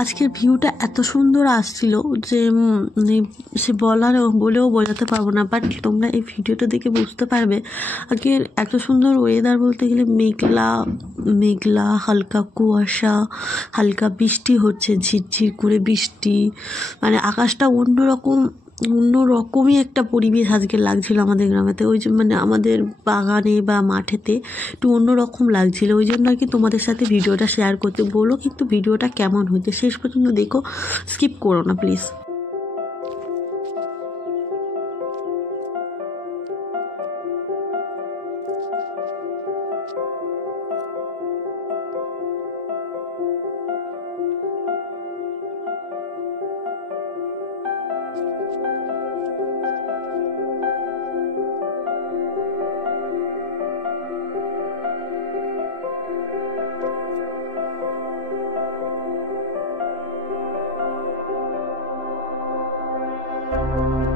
আজকের ভিউটা এত সুন্দর আসছিল যে সে বলেও বোঝাতে পারবো না। বাট তোমরা এই ভিডিওটা দেখে বুঝতে পারবে আজকের এত সুন্দর ওয়েদার বলতে গেলে মেঘলা মেঘলা, হালকা কুয়াশা, হালকা বৃষ্টি হচ্ছে, ঝিরঝির করে বৃষ্টি, মানে আকাশটা অন্যরকমই একটা পরিবেশ আজকে লাগছিল আমাদের গ্রামেতে। ওই যে মানে আমাদের বাগানে বা মাঠেতে একটু অন্যরকম লাগছিল, ওই জন্য আর কি তোমাদের সাথে ভিডিওটা শেয়ার করতে বলো। কিন্তু ভিডিওটা কেমন হচ্ছে শেষ পর্যন্ত দেখো, স্কিপ করো না প্লিজ।